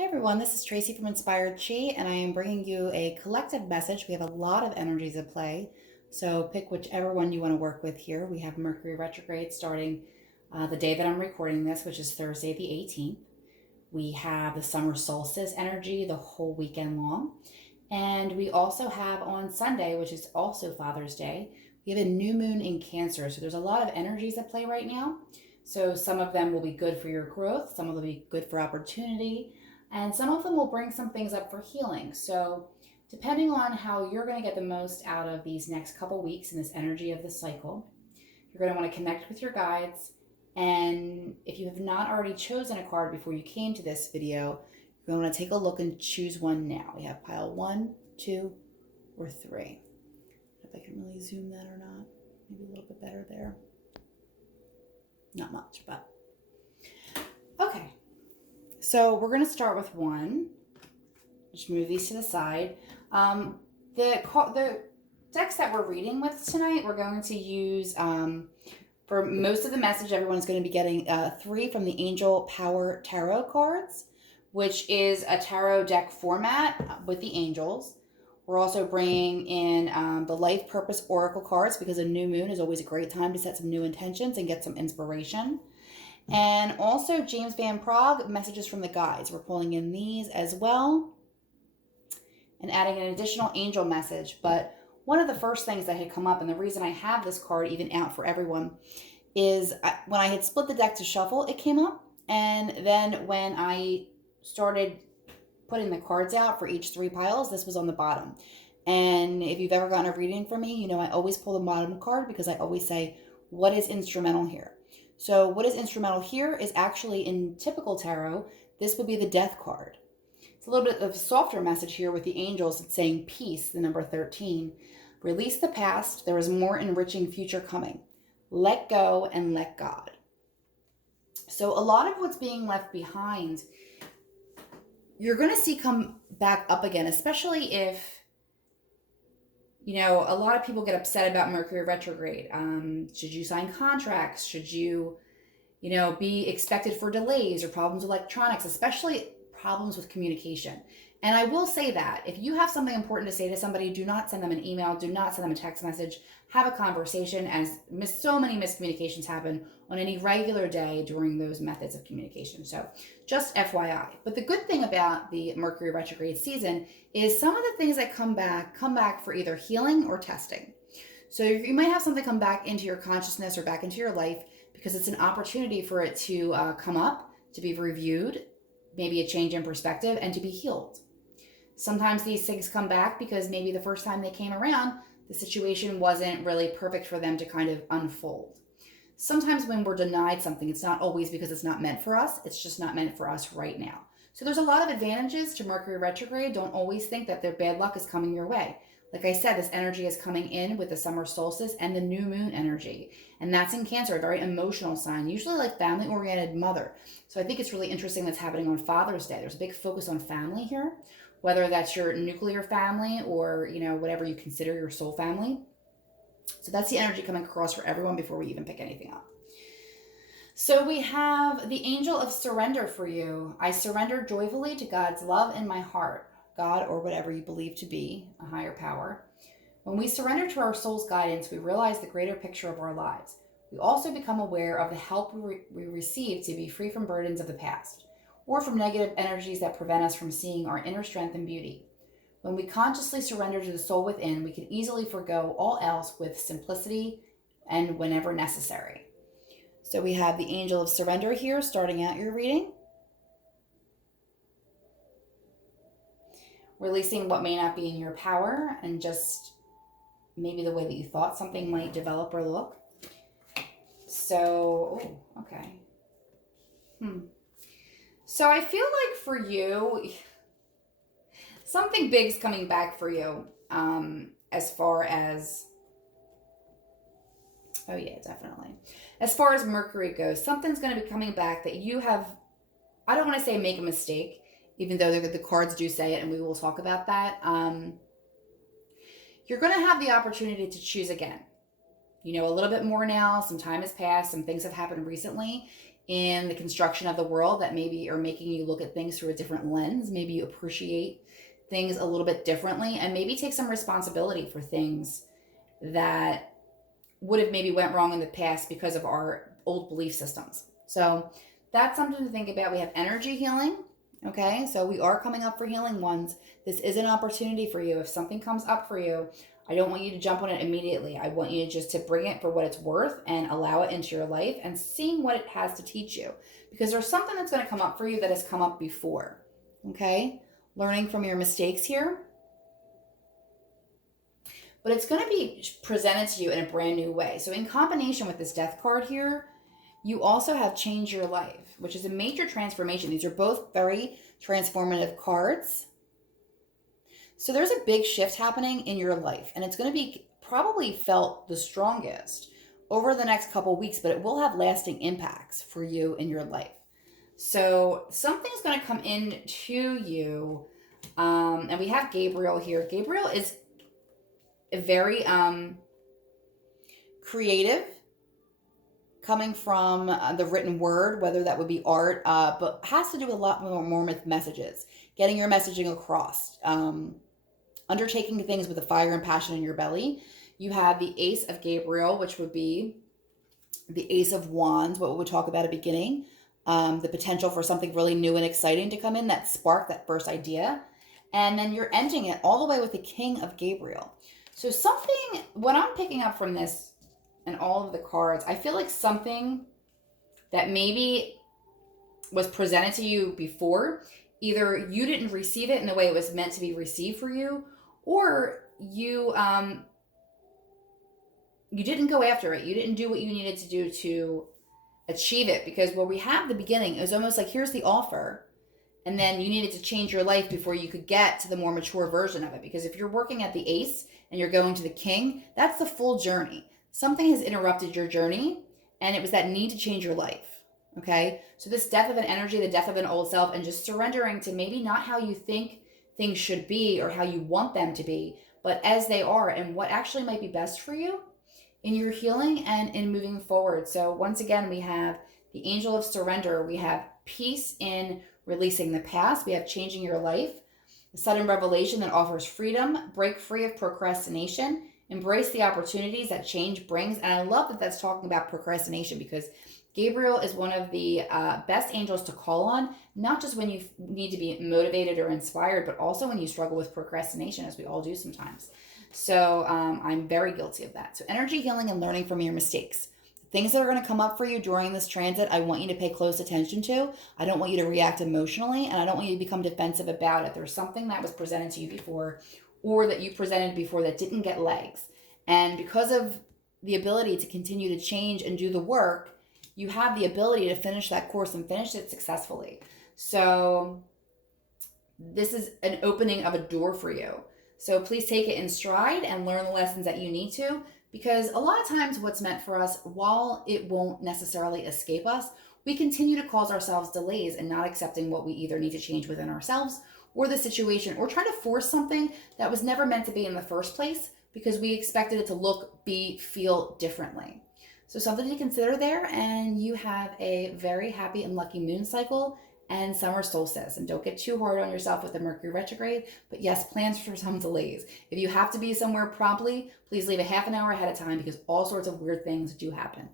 Hi everyone, this is Tracy from Inspired Chi, and I am bringing you a collective message. We have a lot of energies at play, so pick whichever one you want to work with here. We have Mercury retrograde starting the day that I'm recording this, which is Thursday the 18th. We have the summer solstice energy the whole weekend long. And we also have on Sunday, which is also Father's Day, we have a new moon in Cancer. So there's a lot of energies at play right now. So some of them will be good for your growth, some of them will be good for opportunity, and some of them will bring some things up for healing. So depending on how you're going to get the most out of these next couple weeks in this energy of the cycle, you're going to want to connect with your guides. And if you have not already chosen a card before you came to this video, you're going to want to take a look and choose one now. We have pile 1, 2, or 3. If I can really zoom that or not. Maybe a little bit better there. Not much, but okay. So we're going to start with 1. Just move these to the side. The decks that we're reading with tonight, we're going to use, for most of the message, everyone's going to be getting 3 from the Angel Power Tarot cards, which is a tarot deck format with the angels. We're also bringing in the Life Purpose Oracle cards, because a new moon is always a great time to set some new intentions and get some inspiration. And also James Van Praagh, messages from the guides. We're pulling in these as well and adding an additional angel message. But one of the first things that had come up, and the reason I have this card even out for everyone, is when I had split the deck to shuffle, it came up. And then when I started putting the cards out for each 3 piles, this was on the bottom. And if you've ever gotten a reading from me, you know I always pull the bottom card, because I always say, what is instrumental here? So what is instrumental here is actually, in typical tarot, this would be the death card. It's a little bit of a softer message here with the angels. It's saying peace, the number 13. Release the past. There is more enriching future coming. Let go and let God. So a lot of what's being left behind, you're going to see come back up again, especially if, you know, a lot of people get upset about Mercury retrograde. Should you sign contracts? Should you, be expected for delays or problems with electronics, especially problems with communication? And I will say that if you have something important to say to somebody, do not send them an email, do not send them a text message, have a conversation, as so many miscommunications happen on any regular day during those methods of communication. So just FYI. But the good thing about the Mercury retrograde season is some of the things that come back for either healing or testing. So you might have something come back into your consciousness or back into your life because it's an opportunity for it to come up, to be reviewed, maybe a change in perspective, and to be healed. Sometimes these things come back because maybe the first time they came around, the situation wasn't really perfect for them to kind of unfold. Sometimes when we're denied something, it's not always because it's not meant for us. It's just not meant for us right now. So there's a lot of advantages to Mercury retrograde. Don't always think that their bad luck is coming your way. Like I said, this energy is coming in with the summer solstice and the new moon energy. And that's in Cancer, a very emotional sign, usually like family-oriented mother. So I think it's really interesting that's happening on Father's Day. There's a big focus on family here, whether that's your nuclear family or, whatever you consider your soul family. So that's the energy coming across for everyone before we even pick anything up. So we have the angel of surrender for you. I surrender joyfully to God's love in my heart. God, or whatever you believe to be, a higher power. When we surrender to our soul's guidance, we realize the greater picture of our lives. We also become aware of the help we receive to be free from burdens of the past, or from negative energies that prevent us from seeing our inner strength and beauty. When we consciously surrender to the soul within, we can easily forgo all else with simplicity and whenever necessary. So we have the angel of surrender here starting out your reading. Releasing what may not be in your power and just maybe the way that you thought something might develop or look. So, okay. So I feel like for you, something big's coming back for you, as far as, oh yeah, definitely. As far as Mercury goes, something's going to be coming back that you have, I don't want to say make a mistake, even though the cards do say it, and we will talk about that. You're going to have the opportunity to choose again. A little bit more now. Some time has passed. Some things have happened recently in the construction of the world that maybe are making you look at things through a different lens. Maybe you appreciate things a little bit differently, and maybe take some responsibility for things that would have maybe went wrong in the past because of our old belief systems. So that's something to think about. We have energy healing. Okay, so we are coming up for healing ones. This is an opportunity for you. If something comes up for you, I don't want you to jump on it immediately. I want you just to bring it for what it's worth and allow it into your life and seeing what it has to teach you. Because there's something that's going to come up for you that has come up before. Okay? Learning from your mistakes here. But it's going to be presented to you in a brand new way. So in combination with this death card here, you also have Change Your Life, which is a major transformation. These are both very transformative cards. So there's a big shift happening in your life, and it's going to be probably felt the strongest over the next couple weeks, but it will have lasting impacts for you in your life. So something's going to come in to you, and we have Gabriel here. Gabriel is a very creative, coming from the written word, whether that would be art, but has to do a lot more with messages, getting your messaging across, undertaking things with a fire and passion in your belly. You have the Ace of Gabriel, which would be the Ace of Wands, what we would talk about at the beginning, the potential for something really new and exciting to come in, that spark, that first idea. And then you're ending it all the way with the King of Gabriel. So something, what I'm picking up from this and all of the cards, I feel like something that maybe was presented to you before, either you didn't receive it in the way it was meant to be received for you, or you didn't go after it. You didn't do what you needed to do to achieve it, because where we have the beginning, it was almost like, here's the offer, and then you needed to change your life before you could get to the more mature version of it. Because if you're working at the Ace and you're going to the King, that's the full journey. Something has interrupted your journey, and it was that need to change your life. Okay? So this death of an energy, the death of an old self, and just surrendering to maybe not how you think things should be or how you want them to be, but as they are, and what actually might be best for you in your healing and in moving forward. So once again, we have the Angel of Surrender. We have peace in releasing the past. We have changing your life. The sudden revelation that offers freedom. Break free of procrastination. Embrace the opportunities that change brings. And I love that that's talking about procrastination, because Gabriel is one of the best angels to call on, not just when you need to be motivated or inspired, but also when you struggle with procrastination, as we all do sometimes. So I'm very guilty of that. So energy healing and learning from your mistakes. Things that are going to come up for you during this transit, I want you to pay close attention to. I don't want you to react emotionally, and I don't want you to become defensive about it. There's something that was presented to you before, or that you presented before, that didn't get legs. And because of the ability to continue to change and do the work, you have the ability to finish that course and finish it successfully. So this is an opening of a door for you. So please take it in stride and learn the lessons that you need to, because a lot of times what's meant for us, while it won't necessarily escape us, we continue to cause ourselves delays and not accepting what we either need to change within ourselves or the situation, or try to force something that was never meant to be in the first place because we expected it to look, be, feel differently. So something to consider there, and you have a very happy and lucky moon cycle and summer solstice. And don't get too hard on yourself with the Mercury retrograde, but yes, plans for some delays. If you have to be somewhere promptly, please leave a half an hour ahead of time, because all sorts of weird things do happen.